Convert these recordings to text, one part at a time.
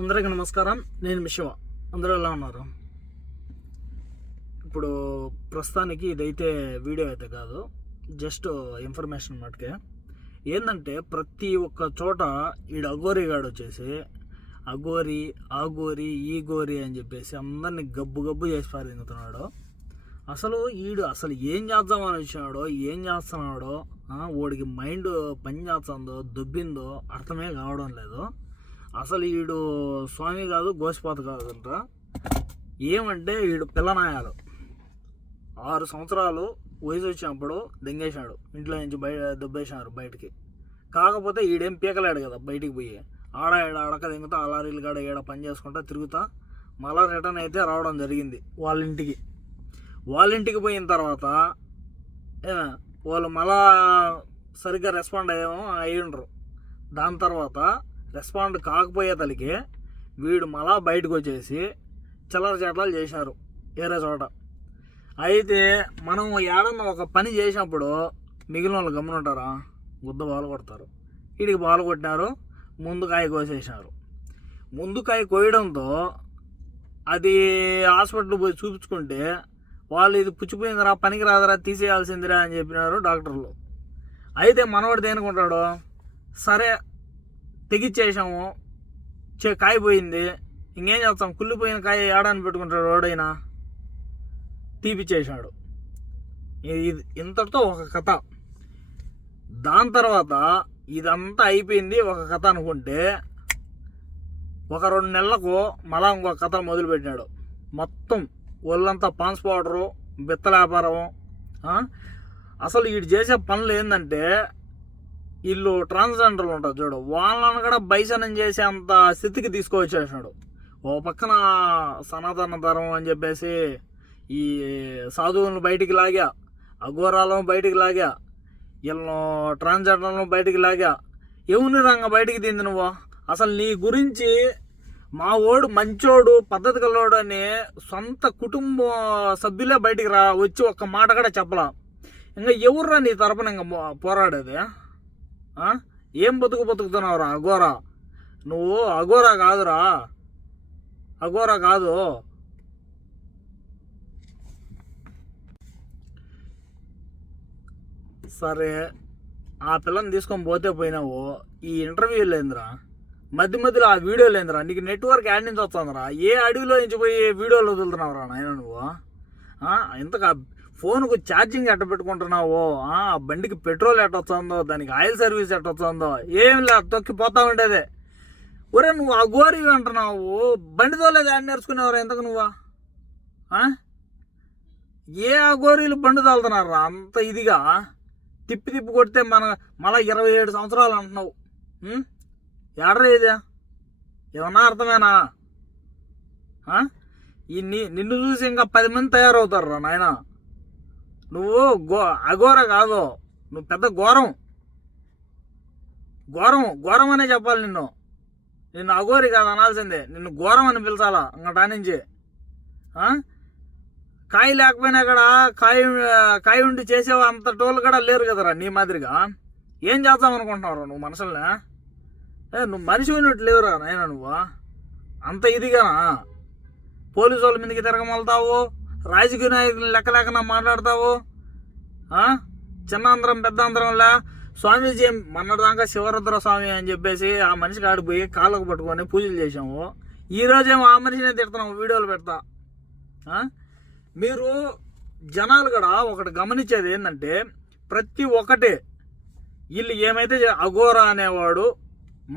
అందరికీ నమస్కారం. నేను మిషవ. అందరూ ఎలా ఉన్నారు? ఇప్పుడు ప్రస్తుతానికి ఇదైతే వీడియో అయితే కాదు, జస్ట్ ఇన్ఫర్మేషన్ మటుకే. ఏంటంటే ప్రతి ఒక్క చోట అఘోరిగాడు వచ్చేసి అఘోరి ఆగోరి ఈ గోరి అని చెప్పేసి అందరిని గబ్బు గబ్బు చేసి పారింగుతున్నాడు. అసలు ఏం చేద్దామని వచ్చినాడో, ఏం చేస్తున్నాడో, వాడికి మైండ్ పని చేస్తుందో దొబ్బిందో అర్థమే కావడం లేదు. అసలు స్వామి కాదు, గోసిపాత కాదంట. ఏమంటే పిల్లనాయాలు 6 సంవత్సరాలు వయసు వచ్చినప్పుడు దెంగేశాడు, ఇంట్లో నుంచి దొబ్బేసినారు బయటికి. కాకపోతే ఈడేం పీకలేడు కదా బయటికి పోయి, ఆడ అడక దింగుతా అలారీలు కాడ ఏడ పని చేసుకుంటా తిరుగుతా మళ్ళా రిటర్న్ అయితే రావడం జరిగింది వాళ్ళ ఇంటికి పోయిన తర్వాత వాళ్ళు మళ్ళా సరిగ్గా రెస్పాండ్ అయ్యిండ్రు. దాని తర్వాత రెస్పాండ్ కాకపోయే తలికి వీడు మళ్ళా బయటకు వచ్చేసి చిల్లర చేటలు చేశారు వేరే చోట. అయితే మనం ఏడన్నా ఒక పని చేసినప్పుడు మిగిలిన వాళ్ళు గమ్మునుంటారా? గుద్ద బాలు కొడతారు. వీడికి బాలు కొట్టినారు, ముందు కాయ కోసేసినారు. ముందు కాయ కోయడంతో అది హాస్పిటల్ పోయి చూపించుకుంటే వాళ్ళు ఇది పుచ్చిపోయిందిరా, పనికి రాదరా, తీసేయాల్సిందిరా అని చెప్పినారు డాక్టర్లు. అయితే మనవాడు దేనుకుంటాడు, సరే తెగిచ్చేసాము, కాయ పోయింది, ఇంకేం చేస్తాం, కుళ్ళిపోయిన కాయ ఏడాన్ని పెట్టుకుంటాడు వాడైనా, తీపిచ్చేసాడు. ఇది ఇంతటితో ఒక కథ. దాని తర్వాత ఇదంతా అయిపోయింది ఒక కథ అనుకుంటే, ఒక 2 నెలలకు మళ్ళా ఇంకొక కథ మొదలుపెట్టినాడు. మొత్తం ఒళ్ళంతా పాన్స్ పౌడరు, బిత్తల వ్యాపారం. అసలు వీడు చేసే పనులు ఏంటంటే, వీళ్ళు ట్రాన్స్జెండర్లు ఉంటారు చూడు, వాళ్ళని కూడా బైసనం చేసే అంత స్థితికి తీసుకొచ్చేసినాడు. ఓ పక్కన సనాతన ధర్మం అని చెప్పేసి ఈ సాధువులను బయటికి లాగా, అఘోరాలను బయటికి లాగా, వీళ్ళను ట్రాన్స్జెండర్లను బయటికి లాగా, ఎవరిని రంగ బయటికి తింది నువ్వు? అసలు నీ గురించి మా ఓడు మంచోడు, పద్ధతి కలవాడు అని సొంత కుటుంబ సభ్యులే బయటికి వచ్చి ఒక్క మాట కూడా చెప్పలా. ఇంకా ఎవర్రా నీ తరపున ఇంకా పోరాడేది? ఏం బతుకుతున్నావురా అఘోరా? నువ్వు అఘోరా కాదురా, అఘోరా కాదు. సరే, ఆ పిల్లని తీసుకొని పోయినావు, ఈ ఇంటర్వ్యూలు ఏందిరా, మధ్యలో ఆ వీడియోలు ఏందిరా, నీకు నెట్వర్క్ యాడ్ నుంచి వస్తుందిరా? ఏ అడవిలో నుంచి పోయి వీడియోలు వదులుతున్నావురా నాయన నువ్వు? ఇంతగా ఫోన్కు ఛార్జింగ్ ఎట్ట పెట్టుకుంటున్నావో, బండికి పెట్రోల్ ఎట్ట వస్తుందో, దానికి ఆయిల్ సర్వీస్ ఎట్ట వస్తుందో ఏం లేదు, తొక్కిపోతా ఉండేదే. ఒరే నువ్వు అఘోరి అంటున్నావు, బండితో లేదు యాడ్ నేర్చుకునేవారా ఇంతకు నువ్వా? ఏ అఘోరీలు బండి తోలుతున్నారా అంత ఇదిగా? తిప్పి కొడితే మళ్ళీ 27 సంవత్సరాలు అంటున్నావు. ఎడరా ఇదే? ఏమన్నా అర్థమేనా? నిన్ను చూసి ఇంకా 10 మంది తయారవుతారు రా నాయన. నువ్వు అఘోర కాదు, నువ్వు పెద్ద ఘోరం అనే చెప్పాలి. నిన్ను అఘోరి కాదు అనాల్సిందే, నిన్ను ఘోరం అని పిలిచాలా ఇంకటా నుంచి. కాయ లేకపోయినా కూడా కాయ ఉండి చేసేవా అంత టోళ్ళు కూడా లేరు కదరా నీ మాదిరిగా. ఏం చేద్దాం అనుకుంటున్నావు నువ్వు మనుషుల్ని? నువ్వు మనిషి ఉన్నట్టు లేవురా నాయన నువ్వు. అంత ఇదిగానా పోలీసు వాళ్ళ మీదకి తిరగమలుతావు, రాజకీయ నాయకులను లెక్కలేకనా మాట్లాడతావు. చిన్నాంధ్రం పెద్దాంధ్రంలా స్వామీజీ మొన్నటిదాకా శివరుద్ర స్వామి అని చెప్పేసి ఆ మనిషికి ఆడిపోయి కాళ్ళకు పట్టుకొని పూజలు చేసాము. ఈరోజేమో ఆ మనిషినే తిడుతున్నాము, వీడియోలు పెడతా. మీరు జనాలు కూడా ఒకటి గమనించేది ఏంటంటే, ప్రతి ఒక్కటే వీళ్ళు ఏమైతే అఘోరా అనేవాడు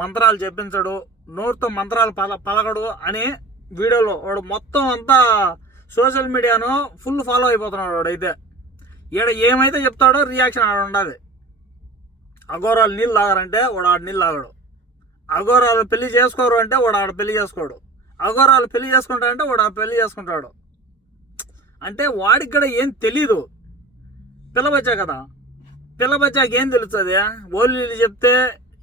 మంత్రాలు చెప్పించడు, నోటితో మంత్రాలు పలకడు అని వీడియోలో వాడు మొత్తం అంతా సోషల్ మీడియాను ఫుల్ ఫాలో అయిపోతున్నాడు. వాడైతే ఈడ ఏమైతే చెప్తాడో రియాక్షన్ ఆడ ఉండాలి. అఘోరాలు నీళ్ళు తాగరంటే వాడు ఆడ నీళ్ళు తాగడు, అఘోరాలు పెళ్లి చేసుకోరు అంటే వాడు ఆడ పెళ్లి చేసుకోడు, అఘోరాలు పెళ్లి చేసుకుంటాడంటే వాడు ఆడ పెళ్లి చేసుకుంటాడు. అంటే వాడికి కూడా ఏం తెలీదు. పిల్లబచ్చా కదా, పిల్లబచ్చాకి ఏం తెలుస్తుంది? ఓళ్ళు చెప్తే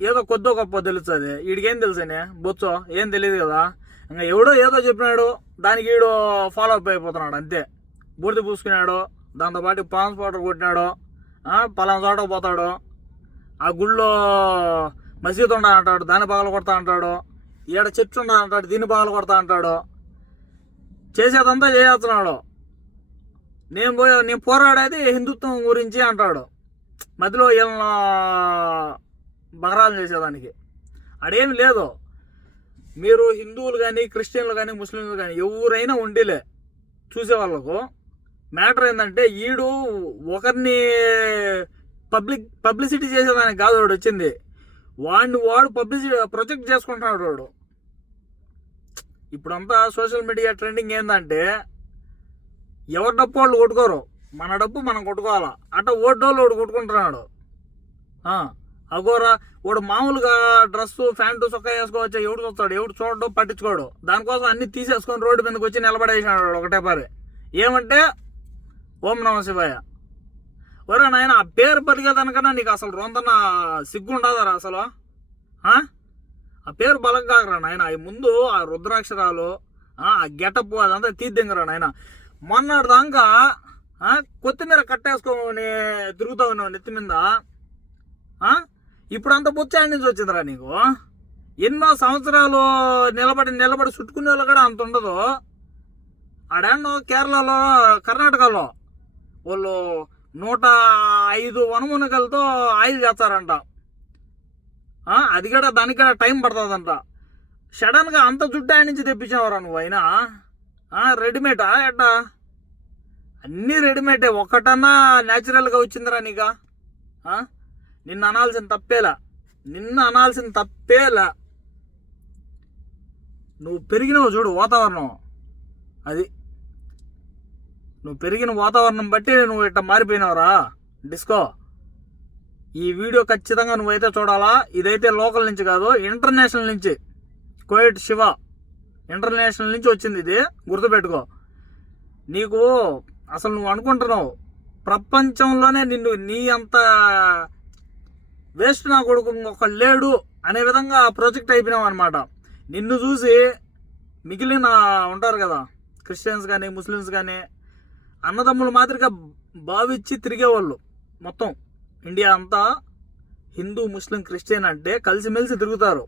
ఏదో కొద్దో గొప్ప తెలుస్తుంది, వీడికి ఏం తెలుసనే బొచ్చో ఏం తెలియదు కదా. ఇంకా ఎవడో ఏదో చెప్పినాడు, దానికి వీడు ఫాలో అప్ అయిపోతున్నాడు అంతే. బూడిద పూసుకున్నాడు, దాంతోపాటు పాన్స్ పౌడర్ కొట్టినాడు, పలానా చోట పోతాడు, ఆ గుళ్ళో మసీదు ఉండ అంటాడు, దాన్ని పగల కొడతా అంటాడు. ఈడ చర్చ్ ఉండదు అంటాడు, దీన్ని బాగా కొడతా అంటాడు, చేసేదంతా చేస్తున్నాడు. నేను పోరాడేది హిందుత్వం గురించి అంటాడు, మధ్యలో వీళ్ళ బహరాలు చేసేదానికి. అడేమి లేదు. మీరు హిందువులు కానీ క్రిస్టియన్లు కానీ ముస్లింలు కానీ ఎవరైనా ఉండిలే చూసేవాళ్ళకు మ్యాటర్ ఏంటంటే, ఈడు ఒకరిని పబ్లిసిటీ చేసేదానికి కాదు వాడు వచ్చింది, వాడు పబ్లిసిటీ ప్రొజెక్ట్ చేసుకుంటున్నాడు వాడు. ఇప్పుడంతా సోషల్ మీడియా ట్రెండింగ్ ఏంటంటే, ఎవరి డబ్బు వాళ్ళు కొట్టుకోరు, మన డబ్బు మనం కొట్టుకోవాలా. అట్ట ఓటోళ్ళు వాడు కొట్టుకుంటున్నాడు. అగోరా వాడు మామూలుగా డ్రెస్సు ప్యాంటు చొక్కా వేసుకోవచ్చు, ఎవడు చూస్తాడు, ఎవడు చూడడం పట్టించుకోడు. దానికోసం అన్ని తీసేసుకొని రోడ్డు మీదకి వచ్చి నిలబడేసినాడు ఒకటే పారి. ఏమంటే ఓం నమ శివాయ. ఒరే నాయన, ఆ పేరు పలికేదానికన్నా నీకు అసలు రొంతన సిగ్గు ఉండదారా అసలు? ఆ పేరు బలం కాకరా నాయన. అవి ముందు ఆ రుద్రాక్షరాలు, ఆ గెటప్ అదంతా తీద్దింగరా నాయన. మొన్నటి దాకా కొత్తిమీర కట్టేసుకోని తిరుగుతావు నువ్వు నెత్తి మీద. ఇప్పుడు అంత బొచ్చాడి నుంచి వచ్చిందిరా నీకు. ఎన్నో సంవత్సరాలు నిలబడి చుట్టుకునే వాళ్ళు కూడా అంత ఉండదు. ఆడేన్నో కేరళలో కర్ణాటకలో వాళ్ళు 105 వనమునగలతో ఆయిల్ చేస్తారంట. అది కూడా దానికి కూడా టైం పడుతుందంట. సడన్గా అంత జుట్టు ఆడి నుంచి తెప్పించావరా నువ్వు? అయినా రెడీమేడా ఎట్టా? అన్నీ రెడీమేడే, ఒక్కటన్నా న్యాచురల్గా వచ్చిందిరా నీకా? నిన్ను అనాల్సిన తప్పేలా. నువ్వు పెరిగినవు చూడు వాతావరణం, అది నువ్వు పెరిగిన వాతావరణం బట్టి నువ్వు ఇట్లా మారిపోయినావురా డిస్కో. ఈ వీడియో ఖచ్చితంగా నువ్వైతే చూడాలా. ఇదైతే లోకల్ నుంచి కాదు, ఇంటర్నేషనల్ నుంచి, కోయట్ శివ ఇంటర్నేషనల్ నుంచి వచ్చింది. ఇది గుర్తుపెట్టుకో. నీకు అసలు నువ్వు అనుకుంటున్నావు ప్రపంచంలోనే నీ అంత వేస్ట్ నా కొడుకు ఒక లేడు అనే విధంగా ప్రాజెక్ట్ అయిపోయినావు అనమాట. నిన్ను చూసి మిగిలిన ఉంటారు కదా క్రిస్టియన్స్ కానీ ముస్లిమ్స్ కానీ అన్నదమ్ములు మాదిరిగా భావించి తిరిగేవాళ్ళు. మొత్తం ఇండియా అంతా హిందూ ముస్లిం క్రిస్టియన్ అంటే కలిసిమెలిసి తిరుగుతారు.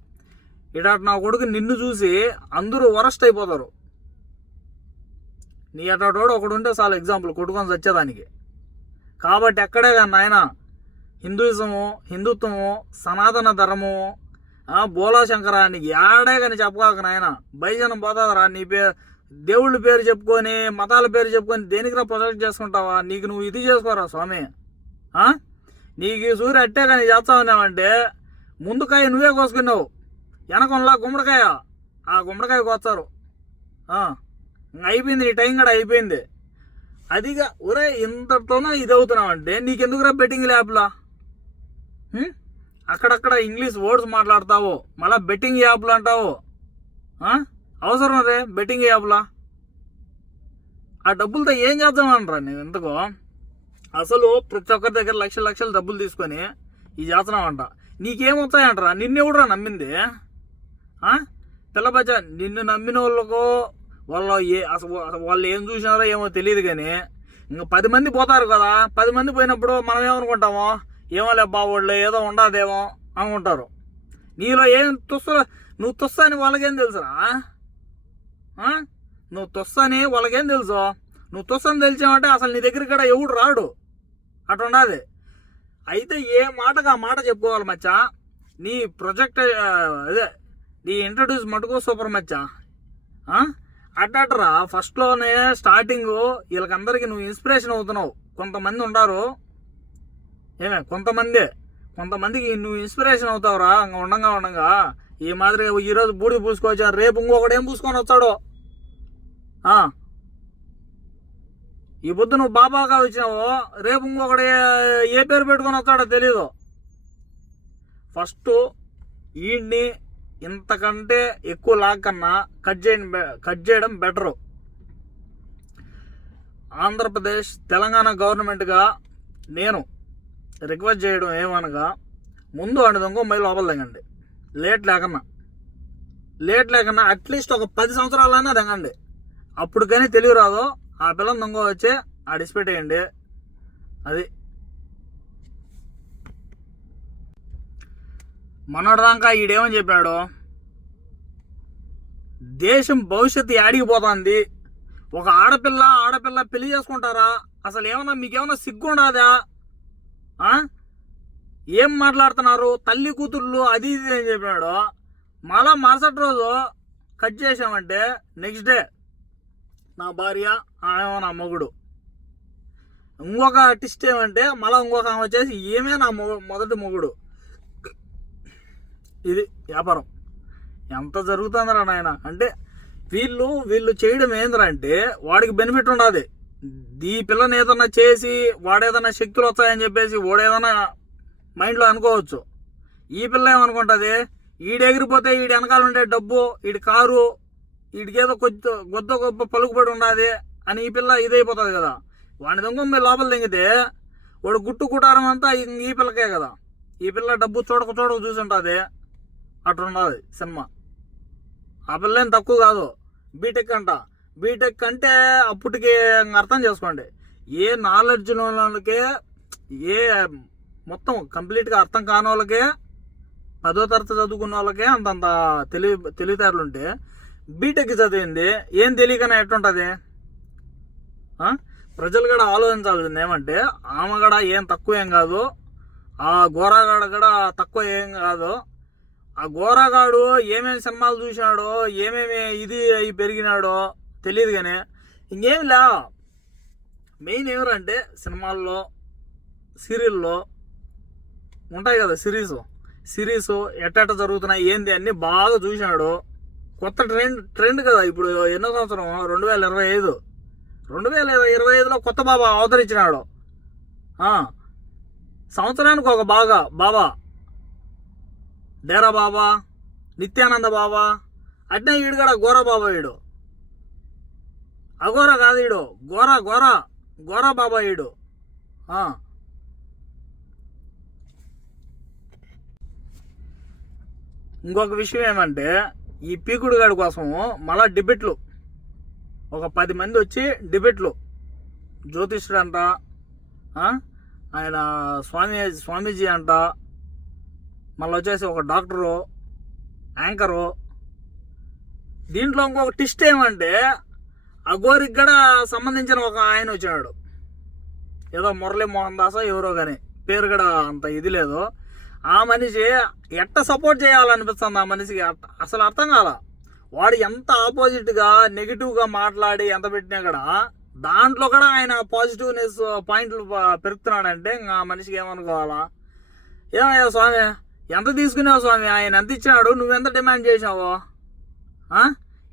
ఇట నా కొడుకు నిన్ను చూసి అందరూ వరస్ట్ అయిపోతారు. నీ అటోడు ఒకడు ఉంటే చాలు ఎగ్జాంపుల్ కొట్టుకొని వచ్చేదానికి. కాబట్టి ఎక్కడే కానీ నాయన హిందూయిజము, హిందుత్వము, సనాతన ధర్మము, బోలా శంకరానికి ఏడే కానీ చెప్పుకోక నాయన. బైజనం పోతాదరా నీ పేరు, దేవుళ్ళ పేరు చెప్పుకొని మతాల పేరు చెప్పుకొని దేనికిరా ప్రొజెక్ట్ చేసుకుంటావా? నీకు నువ్వు ఇది చేసుకోరా స్వామి. నీకు ఈ సూర్య అట్టే కానీ చేస్తా ఉన్నావంటే ముందుకాయ నువ్వే కోసుకున్నావు, వెనకంలా గుమ్మడికాయ, ఆ గుమ్మడికాయ కోస్తారు. అయిపోయింది నీ టైం కూడా అయిపోయింది. అదిగా ఒరే ఇంతతోనే ఇది అవుతున్నావంటే నీకెందుకురా బెట్టింగ్ యాప్లా? అక్కడక్కడ ఇంగ్లీష్ వర్డ్స్ మాట్లాడతావు, మళ్ళీ బెట్టింగ్ యాప్లు అంటావు. అవసరం రే బెట్టింగ్ యాప్లా? ఆ డబ్బులతో ఏం చేద్దామనరా నేను ఎందుకో? అసలు ప్రతి ఒక్కరి దగ్గర లక్షలు డబ్బులు తీసుకొని ఇది చేస్తున్నావంట. నీకేమవుతాయంటరా? నిన్నెవడరా నమ్మింది? పిల్లబచ్చ నిన్ను నమ్మిన వాళ్ళకు వాళ్ళు ఏం చూసినారో ఏమో తెలియదు. కానీ ఇంకా 10 మంది పోతారు కదా, 10 మంది పోయినప్పుడు మనం ఏమనుకుంటామో, ఏమో లేబ్బా వాళ్ళు ఏదో ఉండదేమో అనుకుంటారు. నీలో ఏం నువ్వు తుస్సని వాళ్ళకేం తెలుసురా? నువ్వు తుస్సని వాళ్ళకేం తెలుసు? నువ్వు తుస్సని తెలిసావంటే అసలు నీ దగ్గరికి కూడా ఎవడు రాడు. అటు ఉండదు. అయితే ఏ మాటకు ఆ మాట చెప్పుకోవాలి మచ్చా. నీ ప్రొజెక్ట్ అదే నీ ఇంట్రడ్యూస్ మటుకు సూపర్ మచ్చా. అట్టరా ఫస్ట్లోనే స్టార్టింగ్ వీళ్ళకందరికీ నువ్వు ఇన్స్పిరేషన్ అవుతున్నావు. కొంతమంది ఉంటారు, కొంతమందికి నువ్వు ఇన్స్పిరేషన్ అవుతావురా. ఉండంగా ఈ మాదిరిగా ఈరోజు బూడిద పూసుకోవచ్చా, రేపు ఇంకొకటి ఏం పూసుకొని వస్తాడు. ఈ పొద్దు నువ్వు బాబాగా వచ్చినావు, రేపు ఇంకొకటి ఏ పేరు పెట్టుకొని వస్తాడో తెలీదు. ఫస్ట్ వీడిని ఇంతకంటే ఎక్కువ లాక్కన్నా కట్ చేయడం బెటరు. ఆంధ్రప్రదేశ్ తెలంగాణ గవర్నమెంట్గా నేను రిక్వెస్ట్ చేయడం ఏమనగా, ముందు అటు దొంగ మళ్ళీ లోపల దిగండి. లేట్ లేకన్నా అట్లీస్ట్ ఒక 10 సంవత్సరాలైనా దిగండి. అప్పుడు కానీ తెలివి రాదు. ఆ పిల్లని దొంగ వచ్చి ఆ డిస్పెట్టేయండి. అది మొన్నటిదాకా ఈడేమని చెప్పాడు, దేశం భవిష్యత్తు యాడిగిపోతుంది. ఒక ఆడపిల్ల పెళ్లి చేసుకుంటారా? అసలు ఏమన్నా మీకేమన్నా సిగ్గుండాదా? ఏం మాట్లాడుతున్నారు? తల్లి కూతుళ్ళు అది ఇది అని చెప్పినాడు. మళ్ళా మరుసటి రోజు కట్ చేసామంటే నెక్స్ట్ డే నా భార్య, ఆమె నా మొగుడు. ఇంకొక ట్విస్ట్ ఏమంటే మళ్ళీ ఇంకొక ఆమె వచ్చేసి ఏమే నా మొదటి మొగుడు. ఇది వ్యాపారం ఎంత జరుగుతుందిరా నాయన. అంటే వీళ్ళు చేయడం ఏంద్రా అంటే వాడికి బెనిఫిట్ ఉండదు. ఈ పిల్లని ఏదన్నా చేసి వాడేదన్నా శక్తులు వస్తాయని చెప్పేసి వాడేదన్నా మైండ్లో అనుకోవచ్చు. ఈ పిల్ల ఏమనుకుంటుంది, ఈడు ఎగిరిపోతే ఈడు వెనకాల ఉండే డబ్బు, ఈడి కారు, ఈడికేదో కొద్ది గొప్ప పలుకుబడి ఉండదు అని ఈ పిల్ల ఇదైపోతుంది కదా. వాడిని దొంగ లోపల దింగితే వాడు గుట్టు కుటారం అంతా ఈ పిల్లకే కదా. ఈ పిల్ల డబ్బు చూడక చూసి ఉంటుంది. అట్లున్నది సినిమా. ఆ పిల్ల ఏం తక్కువ కాదు. బీటెక్ అంటే అప్పటికి అర్థం చేసుకోండి. ఏ నాలెడ్జ్ వాళ్ళకే, ఏ మొత్తం కంప్లీట్గా అర్థం కాని వాళ్ళకే, 10వ తరగతి చదువుకున్న వాళ్ళకే అంతంత తెలివితేటలు ఉంటే బీటెక్ చదివింది ఏం తెలియకనే ఎట్టుంటుంది. ప్రజలు కూడా ఆలోచించాల్సింది ఏమంటే ఆమె కూడా ఏం తక్కువ ఏం కాదు, ఆ గోరాగాడు కూడా తక్కువ ఏం కాదు. ఆ గోరాగాడు ఏమేమి సినిమాలు చూసినాడో, ఏమేమి ఇది అయి పెరిగినాడో తెలియదు. కానీ ఇంకేం లే. మెయిన్ ఎవరంటే సినిమాల్లో, సీరియల్లో ఉంటాయి కదా, సిరీస్ ఎట్ట జరుగుతున్నాయి ఏంది అన్నీ బాగా చూసినాడు. కొత్త ట్రెండ్ కదా ఇప్పుడు. ఎన్నో సంవత్సరం 2025లో కొత్త బాబా అవతరించినాడు. సంవత్సరానికి ఒక బాబా, డేరా బాబా, నిత్యానంద బాబా, అట్నే ఈడు కూడా గోరా బాబా. ఈడు అఘోరా కాదు, ఈడు గోరా బాబా ఈడు. ఇంకొక విషయం ఏమంటే ఈ పీకుడు గాడి కోసం మళ్ళా డిబేట్లు, ఒక 10 మంది వచ్చి డిబేట్లు, జ్యోతిష్యుడు అంట, ఆయన స్వామీజీ అంట, మళ్ళీ వచ్చేసి ఒక డాక్టరు, యాంకరు. దీంట్లో ఇంకొక ట్విస్ట్ ఏమంటే అఘోరికి కూడా సంబంధించిన ఒక ఆయన వచ్చినాడు. ఏదో మురళీ మోహన్ దాస్ ఎవరో కానీ పేరు కూడా అంత ఇది లేదు. ఆ మనిషి ఎట్ట సపోర్ట్ చేయాలనిపిస్తుంది ఆ మనిషికి అసలు అర్థం కాల. వాడు ఎంత ఆపోజిట్గా నెగిటివ్గా మాట్లాడి ఎంత పెట్టినా కూడా దాంట్లో కూడా ఆయన పాజిటివ్నెస్ పాయింట్లు పెరుగుతున్నాడంటే ఇంకా ఆ మనిషికి ఏమనుకోవాలా? ఏమయ్యా స్వామి, ఎంత తీసుకున్నావు స్వామి, ఆయన ఎంత ఇచ్చినాడు, నువ్వెంత డిమాండ్ చేసావు?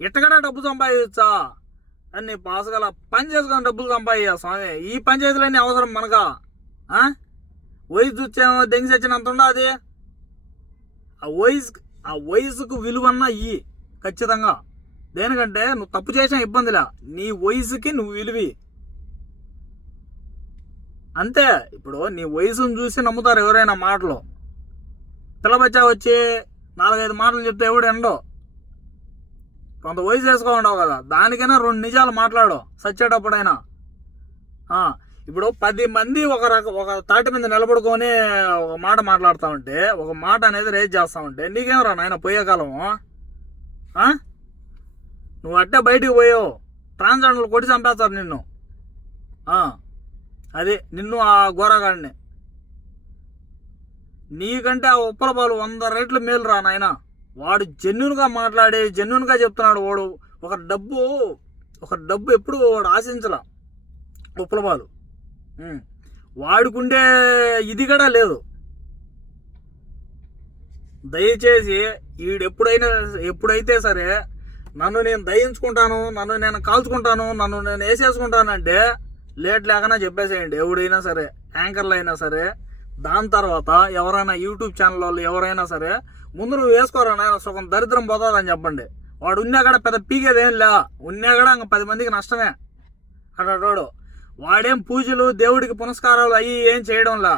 ఇట్టకడా డబ్బు సంపాదించా అని పాసగల పని చేసుకొని డబ్బులు సంపాదించా స్వామి. ఈ పంచాయతీలన్నీ అవసరం మనకా? వయసు చూసేమో దెంగి చచ్చినంత ఉండదు. ఆ వయసుకు విలువన్నా ఖచ్చితంగా. దేనికంటే నువ్వు తప్పు చేసిన ఇబ్బందిలా, నీ వయసుకి నువ్వు విలువి అంతే. ఇప్పుడు నీ వయసును చూసి నమ్ముతారు ఎవరైనా మాటలు. పిల్లబచ్చా వచ్చి 4-5 మాటలు చెప్తే ఎవడు ఎండో. కొంత వయసు వేసుకోండావు కదా, దానికైనా 2 నిజాలు మాట్లాడు సచ్చేటప్పుడైనా. ఇప్పుడు 10 మంది ఒక తాటి మీద నిలబడుకొని ఒక మాట మాట్లాడుతూ ఉంటే, ఒక మాట అనేది రేజ్ చేస్తూ ఉంటే నీకేమరా నాయన పోయే కాలము? నువ్వు అట్టే బయటికి పోయావు, ట్రాన్స్జెండర్లు కొట్టి చంపేస్తారు నిన్ను. అది నిన్ను ఆ గోరగాడిని. నీకంటే ఆ ఉప్పల పాలు 100 రెట్లు మేలు రా నాయన. వాడు జెన్యున్గా మాట్లాడి జెన్యున్గా చెప్తున్నాడు. వాడు ఒక డబ్బు ఎప్పుడు వాడు ఆశించలా. ఉప్పల పాలు వాడుకుండే ఇది కూడా లేదు. దయచేసి ఎప్పుడైతే సరే నన్ను నేను దయించుకుంటాను, నన్ను నేను కాల్చుకుంటాను, నన్ను నేను వేసేసుకుంటానంటే లేట్ లేకనా చెప్పేసేయండి. ఎవడైనా సరే, యాంకర్లు అయినా సరే, దాని తర్వాత ఎవరైనా యూట్యూబ్ ఛానల్ వాళ్ళు ఎవరైనా సరే, ముందు నువ్వు వేసుకోరా నాయన, సుఖం దరిద్రం పోతుందని చెప్పండి. వాడు ఉన్నా కూడా పెద్ద పీకేదేం లే, ఉన్నా కూడా ఇంకా 10 మందికి నష్టమే. అటోడు వాడేం పూజలు దేవుడికి పునస్కారాలు అవి ఏం చేయడంలా.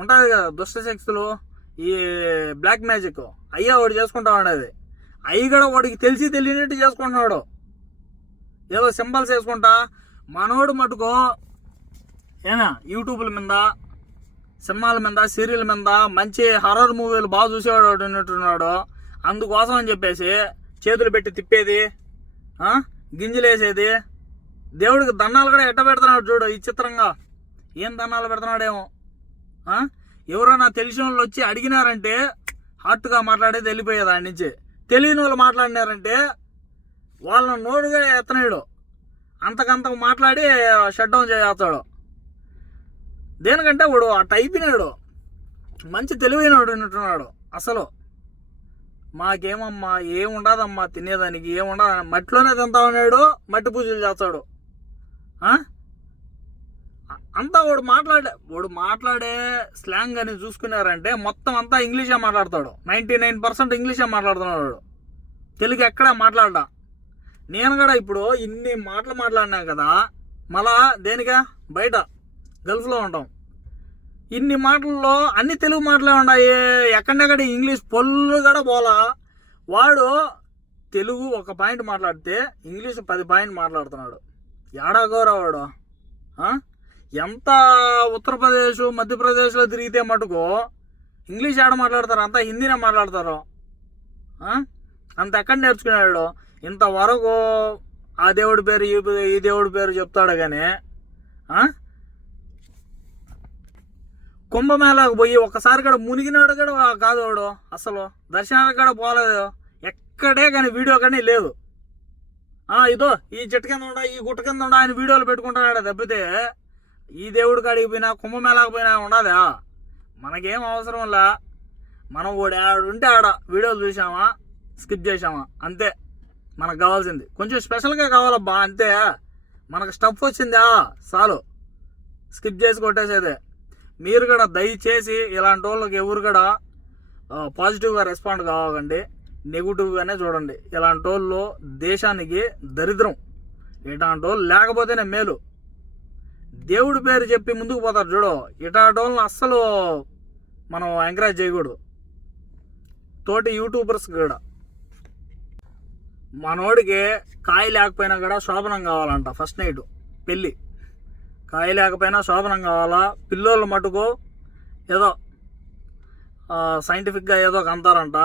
ఉంటుంది కదా దుష్ట శక్తులు, ఈ బ్లాక్ మ్యాజిక్ అయ్యా వాడు చేసుకుంటా ఉండేది. అవి కూడా వాడికి తెలియనట్టు చేసుకుంటున్నాడు. ఏదో సింబల్స్ వేసుకుంటా. మనోడు మటుకు ఏనా యూట్యూబ్ల మీద, సినిమాల మీద, సీరియల్ మీద మంచి హర్రర్ మూవీలు బాగా చూసేవాడు ఉన్నట్టున్నాడు. అందుకోసం అని చెప్పేసి చేతులు పెట్టి తిప్పేది, గింజలేసేది. దేవుడికి దండాలు కూడా ఎట్ట పెడుతున్నాడు చూడు ఈ చిత్రంగా. ఏం దండాలు పెడుతున్నాడేమో. ఎవరైనా తెలిసిన వాళ్ళు వచ్చి అడిగినారంటే హార్ట్గా మాట్లాడేది వెళ్ళిపోయేది ఆడి నుంచి. తెలియని వాళ్ళు మాట్లాడినారంటే వాళ్ళని నోడుగా ఎత్తనాడు, అంతకంతకు మాట్లాడి షట్ డౌన్ చేస్తాడు. దేనికంటే వాడు అట్ట అయిపోయినాడు, మంచి తెలివైనవాడు ఉంటున్నాడు. అసలు మాకేమమ్మా ఏముండదమ్మా తినేదానికి, ఏముండదు, మట్టిలోనే తింటా ఉన్నాడు, మట్టి పూజలు చేస్తాడు. అంతా వాడు మాట్లాడే స్లాంగ్ అని చూసుకున్నారంటే మొత్తం అంతా ఇంగ్లీషే మాట్లాడతాడు. 99% ఇంగ్లీషే మాట్లాడుతున్నాడు వాడు. తెలుగు ఎక్కడా మాట్లాడా. నేను కూడా ఇప్పుడు ఇన్ని మాటలు మాట్లాడినా కదా, మళ్ళా దేనిగా బయట గల్ఫ్లో ఉంటాం, ఇన్ని మాటల్లో అన్ని తెలుగు మాటలే ఉన్నాయి. ఎక్కడెక్కడ ఇంగ్లీష్ పొల్లు కూడా పోలా. వాడు తెలుగు 1 పాయింట్ మాట్లాడితే ఇంగ్లీష్ 10 పాయింట్ మాట్లాడుతున్నాడు. ఏడాగోరా వాడు. ఎంత ఉత్తరప్రదేశ్ మధ్యప్రదేశ్లో తిరిగితే మటుకు ఇంగ్లీష్ ఏడ మాట్లాడతారు, అంతా హిందీనే మాట్లాడతారు. అంత ఎక్కడ నేర్చుకున్నాడు. ఇంతవరకు ఆ దేవుడి పేరు ఈ దేవుడి పేరు చెప్తాడు కానీ కుంభమేళాకు పోయి ఒక్కసారి కూడా మునిగినాడు కూడా కాదు వాడు. అసలు దర్శనానికి కూడా పోలేదు ఎక్కడే, కానీ వీడియో కానీ లేదు. ఇదో ఈ చెట్టు కింద ఉండా, ఈ గుట్ట కింద ఉండా ఆయన వీడియోలు పెట్టుకుంటున్నాడు తప్పితే ఈ దేవుడి కాడికి పోయినా కుంభమేళాకు పోయినా ఉండదా. మనకేం అవసరంలా. మనం వాడు ఆడుంటే ఆడ వీడియోలు చూసామా, స్కిప్ చేసామా, అంతే. మనకు కావాల్సింది కొంచెం స్పెషల్గా కావాలబ్బా, అంతే. మనకు స్టఫ్ వచ్చిందా చాలు, స్కిప్ చేసి కొట్టేసేదే. మీరు కూడా దయచేసి ఇలాంటి వాళ్ళకి ఎవరు కూడా పాజిటివ్గా రెస్పాండ్ కావాలండి, నెగిటివ్గానే చూడండి. ఇలాంటి వాళ్ళు దేశానికి దరిద్రం. ఇలాంటి వాళ్ళు లేకపోతేనే మేలు. దేవుడి పేరు చెప్పి ముందుకు పోతారు చూడు, ఇలాంటి వాళ్ళని అస్సలు మనం ఎంకరేజ్ చేయకూడదు. తోటి యూట్యూబర్స్ కూడా మనోడికి కాయ లేకపోయినా కూడా శోభనం కావాలంట. ఫస్ట్ నైట్ పెళ్ళి, కాయ లేకపోయినా శోభనం కావాలా. పిల్లోళ్ళు మటుకు ఏదో సైంటిఫిక్గా ఏదో కంటారంట.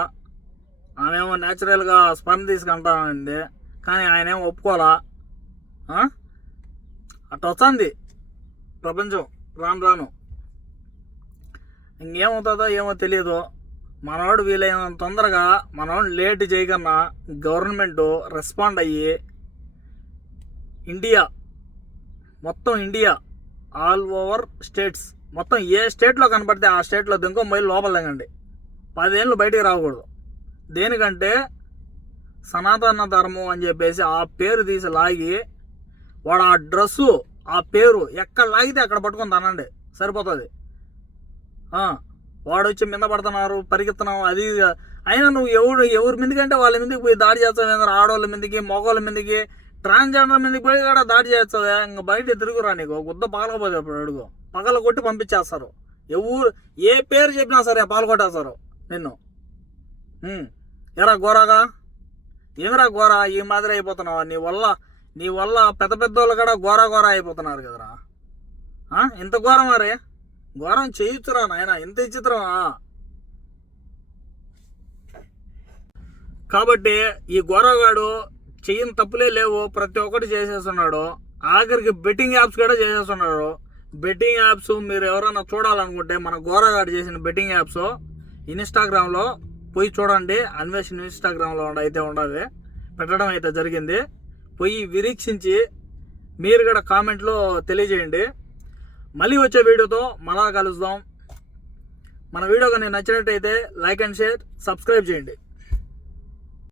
ఆమెమో న్యాచురల్గా స్పర్మ్ తీసుకుంటానండి, కానీ ఆయన ఏమో ఒప్పుకోవాలా. అట్ట వస్తుంది ప్రపంచం రాను రాను. ఇంకేమవుతుందో ఏమో తెలియదు. మనవాడు వీలైనంత తొందరగా మనవాడు లేట్ చేయకన్నా గవర్నమెంట్ రెస్పాండ్ అయ్యి ఇండియా మొత్తం, ఇండియా ఆల్ ఓవర్ స్టేట్స్ మొత్తం ఏ స్టేట్లో కనపడితే ఆ స్టేట్లో దింకో మొయ్యి లోపల దిగండి. 10 ఏళ్ళు బయటికి రాకూడదు. దేనికంటే సనాతన ధర్మం అని చెప్పేసి ఆ పేరు తీసి లాగి వాడు ఆ డ్రెస్సు ఆ పేరు ఎక్కడ లాగితే అక్కడ పట్టుకొని తనండి, సరిపోతుంది. వాడు వచ్చి మీద పడుతున్నారు, పరిగెత్తున్నావు, అది అయినా నువ్వు ఎవరి మీదకంటే వాళ్ళ మీదకి పోయి దాడి చేస్తావు. ఆడవాళ్ళ మీదకి, మగవాళ్ళ మీదకి, ట్రాన్స్జెండర్ మీదకి పోయి కూడా దాడి చేస్తావా. ఇంకా బయట తిరుగురా, నీకు గుద్ద పగలకపోతే అప్పుడు అడుగు పగల కొట్టి పంపించేస్తారు. ఏ పేరు చెప్పినా సరే పాల్గొట్టేస్తారు నిన్ను. ఎరా గోరాగా, ఏమిరా గోరా ఈ మాదిరి అయిపోతున్నావా? నీ వల్ల పెద్ద పెద్ద వాళ్ళు కూడా గోరా అయిపోతున్నారు కదరా. ఇంత ఘోరం మరే, ఘోరం చేయొచ్చురా నాయన, ఇంత విచిత్రమా? కాబట్టి ఈ గోరాగాడు చెయ్యని తప్పులే లేవు, ప్రతి ఒక్కటి చేసేస్తున్నాడు. ఆఖరికి బెట్టింగ్ యాప్స్ కూడా చేసేస్తున్నాడు. బెట్టింగ్ యాప్స్ మీరు ఎవరైనా చూడాలనుకుంటే మన గోరాగాడు చేసిన బెట్టింగ్ యాప్స్ ఇన్స్టాగ్రామ్లో పోయి చూడండి. అన్వేషణ ఇన్స్టాగ్రామ్లో అయితే ఉండదు, పెట్టడం అయితే జరిగింది. పోయి వీక్షించి మీరు కూడా కామెంట్లో తెలియజేయండి. మళ్ళీ వచ్చే వీడియోతో మళ్ళా కలుద్దాం. మన వీడియో కానీ నచ్చినట్టయితే లైక్ అండ్ షేర్, సబ్స్క్రైబ్ చేయండి.